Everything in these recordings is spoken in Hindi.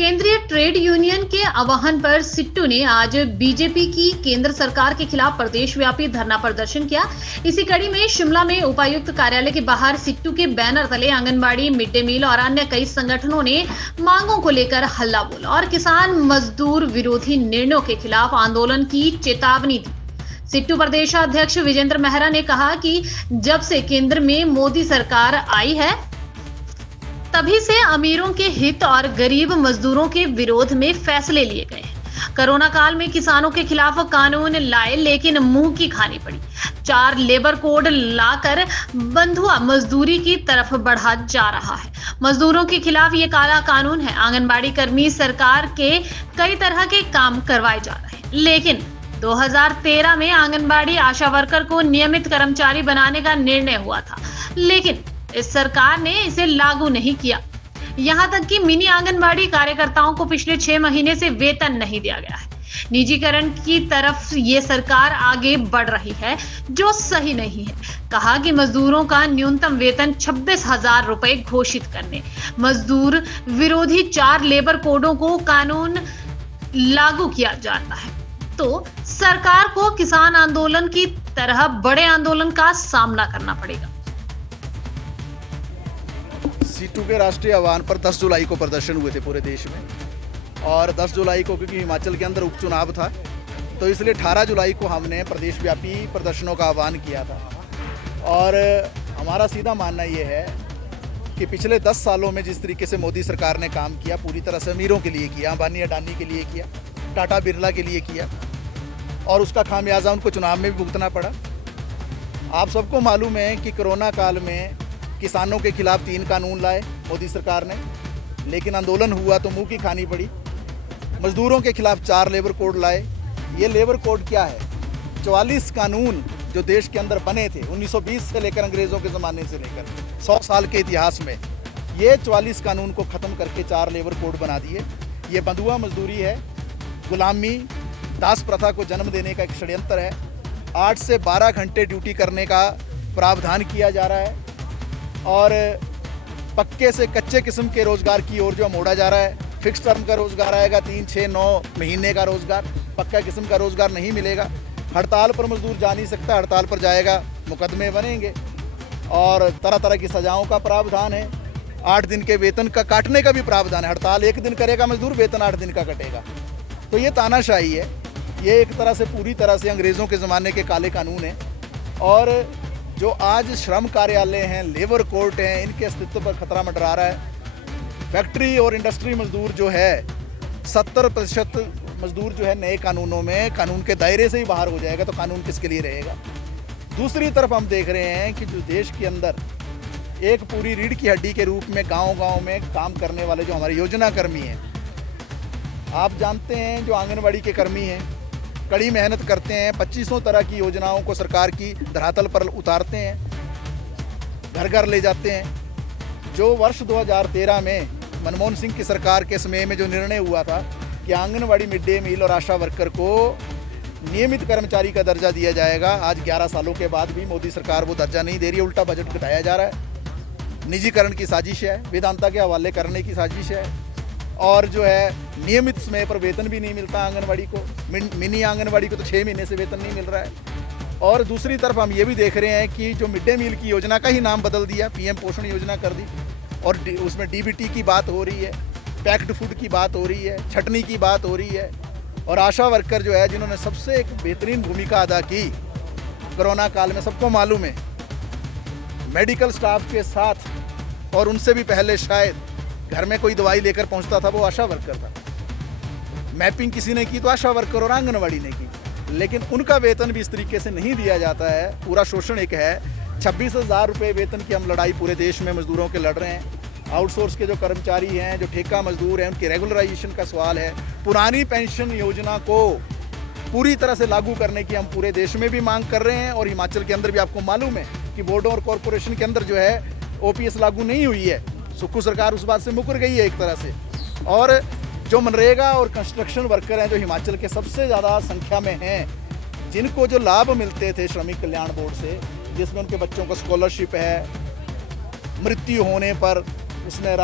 केंद्रीय ट्रेड यूनियन के आह्वान पर सिट्टू ने आज बीजेपी की केंद्र सरकार के खिलाफ प्रदेश व्यापी धरना प्रदर्शन किया। इसी कड़ी में शिमला में उपायुक्त कार्यालय के बाहर सिट्टू के बैनर तले आंगनबाड़ी, मिड डे मील और अन्य कई संगठनों ने मांगों को लेकर हल्ला बोला और किसान मजदूर विरोधी निर्णयों के खिलाफ आंदोलन की चेतावनी दी। सिट्टू प्रदेशाध्यक्ष विजेंद्र मेहरा ने कहा कि जब से केंद्र में मोदी सरकार आई है तभी से अमीरों के हित और गरीब मजदूरों के विरोध में फैसले लिए गए हैं। कोरोना काल में किसानों के खिलाफ कानून लाए लेकिन मुंह की खानी पड़ी। 4 लेबर कोड लाकर बंधुआ मजदूरी की तरफ बढ़ा जा रहा है। मजदूरों के खिलाफ ये काला कानून है। आंगनबाड़ी कर्मी सरकार के कई तरह के काम करवाए जा रहे हैं, लेकिन 2013 में आंगनबाड़ी आशा वर्कर को नियमित कर्मचारी बनाने का निर्णय हुआ था, लेकिन इस सरकार ने इसे लागू नहीं किया। यहां तक कि मिनी आंगनबाड़ी कार्यकर्ताओं को पिछले 6 महीने से वेतन नहीं दिया गया है। निजीकरण की तरफ ये सरकार आगे बढ़ रही है, जो सही नहीं है। कहा कि मजदूरों का न्यूनतम वेतन 26,000 रुपए घोषित करने, मजदूर विरोधी 4 लेबर कोडों को कानून लागू किया जाता है तो सरकार को किसान आंदोलन की तरह बड़े आंदोलन का सामना करना पड़ेगा। सिट्टू के राष्ट्रीय आह्वान पर 10 जुलाई को प्रदर्शन हुए थे पूरे देश में, और 10 जुलाई को क्योंकि हिमाचल के अंदर उपचुनाव था तो इसलिए 18 जुलाई को हमने प्रदेशव्यापी प्रदर्शनों का आह्वान किया था। और हमारा सीधा मानना ये है कि पिछले 10 सालों में जिस तरीके से मोदी सरकार ने काम किया, पूरी तरह से अमीरों के लिए किया, अंबानी अडानी के लिए किया, टाटा बिरला के लिए किया, और उसका खामियाजा उनको चुनाव में भी भुगतना पड़ा। आप सबको मालूम है कि कोरोना काल में किसानों के खिलाफ 3 कानून लाए मोदी सरकार ने, लेकिन आंदोलन हुआ तो मुंह की खानी पड़ी। मजदूरों के खिलाफ 4 लेबर कोड लाए। ये लेबर कोड क्या है? 44 कानून जो देश के अंदर बने थे 1920 से लेकर अंग्रेज़ों के ज़माने से लेकर 100 साल के इतिहास में, ये 44 कानून को ख़त्म करके 4 लेबर कोड बना दिए। ये बंधुआ मजदूरी है, गुलामी, दास प्रथा को जन्म देने का एक षड्यंत्र है। 8 से 12 घंटे ड्यूटी करने का प्रावधान किया जा रहा है और पक्के से कच्चे किस्म के रोज़गार की ओर जो मोड़ा जा रहा है। फिक्स टर्म का रोज़गार आएगा, 3, 6, 9 महीने का रोज़गार, पक्का किस्म का रोज़गार नहीं मिलेगा। हड़ताल पर मजदूर जा नहीं सकता, हड़ताल पर जाएगा मुकदमे बनेंगे, और तरह तरह की सजाओं का प्रावधान है। 8 दिन के वेतन का काटने का भी प्रावधान है। हड़ताल 1 दिन करेगा मजदूर, वेतन 8 दिन का कटेगा। तो ये तानाशाही है, ये एक तरह से पूरी तरह से अंग्रेज़ों के ज़माने के काले कानून हैं। और जो आज श्रम कार्यालय हैं, लेबर कोर्ट हैं, इनके अस्तित्व पर खतरा मंडरा रहा है। फैक्ट्री और इंडस्ट्री मजदूर जो है 70% मजदूर जो है नए कानूनों में कानून के दायरे से ही बाहर हो जाएगा, तो कानून किसके लिए रहेगा? दूसरी तरफ हम देख रहे हैं कि जो देश के अंदर एक पूरी रीढ़ की हड्डी के रूप में गांव-गांव में काम करने वाले जो हमारे योजना कर्मी हैं, आप जानते हैं जो आंगनबाड़ी के कर्मी हैं, कड़ी मेहनत करते हैं, 2500 तरह की योजनाओं को सरकार की धरातल पर उतारते हैं, घर घर ले जाते हैं। जो वर्ष 2013 में मनमोहन सिंह की सरकार के समय में जो निर्णय हुआ था कि आंगनबाड़ी, मिड डे मील और आशा वर्कर को नियमित कर्मचारी का दर्जा दिया जाएगा, आज 11 सालों के बाद भी मोदी सरकार वो दर्जा नहीं दे रही है, उल्टा बजट घटाया जा रहा है। निजीकरण की साजिश है, वेदांता के हवाले करने की साजिश है, और जो है नियमित समय पर वेतन भी नहीं मिलता आंगनबाड़ी को। मिनी आंगनबाड़ी को तो 6 महीने से वेतन नहीं मिल रहा है। और दूसरी तरफ हम ये भी देख रहे हैं कि जो मिड डे मील की योजना का ही नाम बदल दिया, पीएम पोषण योजना कर दी, और उसमें डीबीटी की बात हो रही है, पैक्ड फूड की बात हो रही है, छटनी की बात हो रही है। और आशा वर्कर जो है, जिन्होंने सबसे एक बेहतरीन भूमिका अदा की कोरोना काल में, सबको मालूम है, मेडिकल स्टाफ के साथ और उनसे भी पहले शायद घर में कोई दवाई लेकर पहुंचता था, वो आशा वर्कर था। मैपिंग किसी ने की तो आशा वर्कर और आंगनवाड़ी ने की, लेकिन उनका वेतन भी इस तरीके से नहीं दिया जाता है। पूरा शोषण एक है। 26,000 रुपये वेतन की हम लड़ाई पूरे देश में मजदूरों के लड़ रहे हैं। आउटसोर्स के जो कर्मचारी हैं, जो ठेका मजदूर हैं, उनके रेगुलराइजेशन का सवाल है। पुरानी पेंशन योजना को पूरी तरह से लागू करने की हम पूरे देश में भी मांग कर रहे हैं। और हिमाचल के अंदर भी आपको मालूम है कि बोर्डों और कॉरपोरेशन के अंदर जो है ओपीएस लागू नहीं हुई है। सुक्खू सरकार उस बात से मुकर गई है एक तरह से। और जो मनरेगा और कंस्ट्रक्शन वर्कर हैं, जो हिमाचल के सबसे ज़्यादा संख्या में हैं, जिनको जो लाभ मिलते थे श्रमिक कल्याण बोर्ड से, जिसमें उनके बच्चों को स्कॉलरशिप है, मृत्यु होने पर उसमें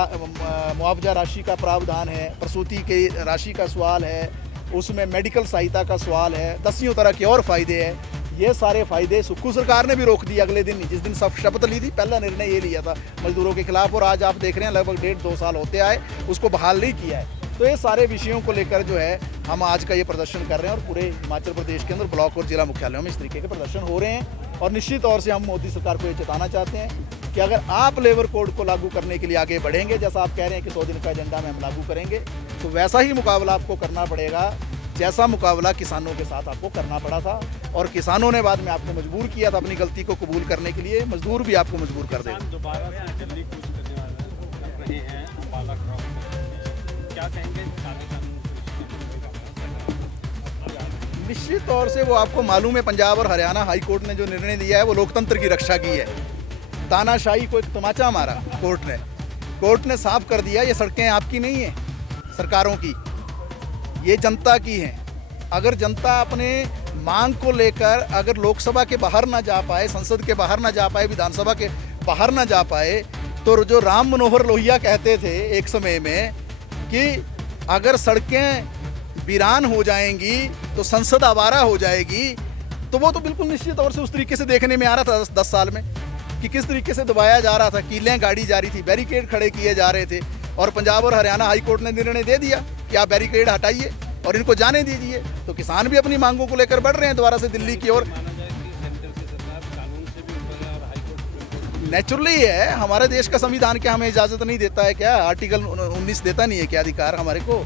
मुआवजा राशि का प्रावधान है, प्रसूति की राशि का सवाल है, उसमें मेडिकल सहायता का सवाल है, दसियों तरह के और फ़ायदे हैं। ये सारे फ़ायदे सुक्खू सरकार ने भी रोक दिए अगले दिन, जिस दिन सब शपथ ली थी। पहला निर्णय ये लिया था मजदूरों के खिलाफ, और आज आप देख रहे हैं लगभग 1.5-2 साल होते आए उसको बहाल नहीं किया है। तो ये सारे विषयों को लेकर जो है हम आज का ये प्रदर्शन कर रहे हैं, और पूरे हिमाचल प्रदेश के अंदर ब्लॉक और जिला मुख्यालयों में इस तरीके के प्रदर्शन हो रहे हैं। और निश्चित तौर से हम मोदी सरकार को ये चेताना चाहते हैं कि अगर आप लेबर कोड को लागू करने के लिए आगे बढ़ेंगे, जैसा आप कह रहे हैं कि 100 दिन का एजेंडा में हम लागू करेंगे, तो वैसा ही मुकाबला आपको करना पड़ेगा जैसा मुकाबला किसानों के साथ आपको करना पड़ा था। और किसानों ने बाद में आपको मजबूर किया था अपनी गलती को कबूल करने के लिए, मजदूर भी आपको मजबूर कर देगा। दोबारा से दिल्ली कूच करने वाले रहे हैं अम्बाला क्रॉस, क्या कहेंगे? निश्चित तौर से वो आपको मालूम है, पंजाब और हरियाणा हाई कोर्ट ने जो निर्णय दिया है वो लोकतंत्र की रक्षा की है। तानाशाही को एक तमाचा मारा कोर्ट ने साफ कर दिया ये सड़कें आपकी नहीं है, सरकारों की, ये जनता की हैं। अगर जनता अपने मांग को लेकर अगर लोकसभा के बाहर ना जा पाए, संसद के बाहर ना जा पाए, विधानसभा के बाहर ना जा पाए, तो जो राम मनोहर लोहिया कहते थे एक समय में कि अगर सड़कें वीरान हो जाएंगी तो संसद आवारा हो जाएगी, तो वो तो बिल्कुल निश्चित तौर से उस तरीके से देखने में आ रहा था 10 साल में कि किस तरीके से दबाया जा रहा था, कीलें गाड़ी जा रही थी, बैरिकेड खड़े किए जा रहे थे। और पंजाब और हरियाणा हाई कोर्ट ने निर्णय दे दिया कि आप बैरिकेड हटाइए और इनको जाने दीजिए। तो किसान भी अपनी मांगों को लेकर बढ़ रहे हैं दोबारा से दिल्ली की ओर। नेचुरली है, हमारे देश का संविधान क्या हमें इजाज़त नहीं देता है क्या? आर्टिकल 19 देता नहीं है क्या अधिकार हमारे को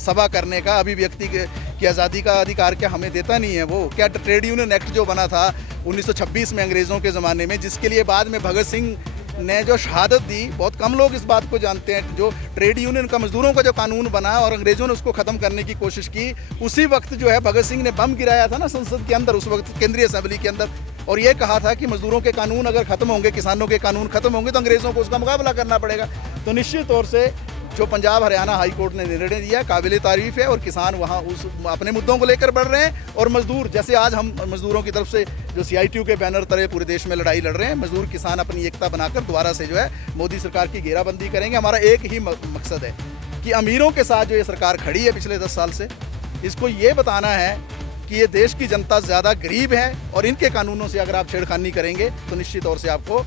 सभा करने का, अभिव्यक्ति की आज़ादी का अधिकार क्या हमें देता नहीं है? वो क्या ट्रेड यूनियन एक्ट जो बना था 1926 में अंग्रेज़ों के ज़माने में, जिसके लिए बाद में भगत सिंह ने जो शहादत दी, बहुत कम लोग इस बात को जानते हैं। जो ट्रेड यूनियन का मजदूरों का जो कानून बना और अंग्रेज़ों ने उसको ख़त्म करने की कोशिश की, उसी वक्त जो है भगत सिंह ने बम गिराया था ना संसद के अंदर, उस वक्त केंद्रीय असेंबली के अंदर, और ये कहा था कि मजदूरों के कानून अगर ख़त्म होंगे, किसानों के कानून ख़त्म होंगे, तो अंग्रेज़ों को उसका मुकाबला करना पड़ेगा। तो निश्चित तौर से जो पंजाब हरियाणा हाई कोर्ट ने निर्णय दिया काबिल तारीफ़ है, और किसान वहाँ उस अपने मुद्दों को लेकर बढ़ रहे हैं। और मजदूर, जैसे आज हम मजदूरों की तरफ से जो CITU के बैनर तले पूरे देश में लड़ाई लड़ रहे हैं, मजदूर किसान अपनी एकता बनाकर दोबारा से जो है मोदी सरकार की घेराबंदी करेंगे। हमारा एक ही मकसद है कि अमीरों के साथ जो ये सरकार खड़ी है पिछले 10 साल से, इसको ये बताना है कि ये देश की जनता ज़्यादा गरीब है, और इनके कानूनों से अगर आप छेड़खानी करेंगे तो निश्चित तौर से आपको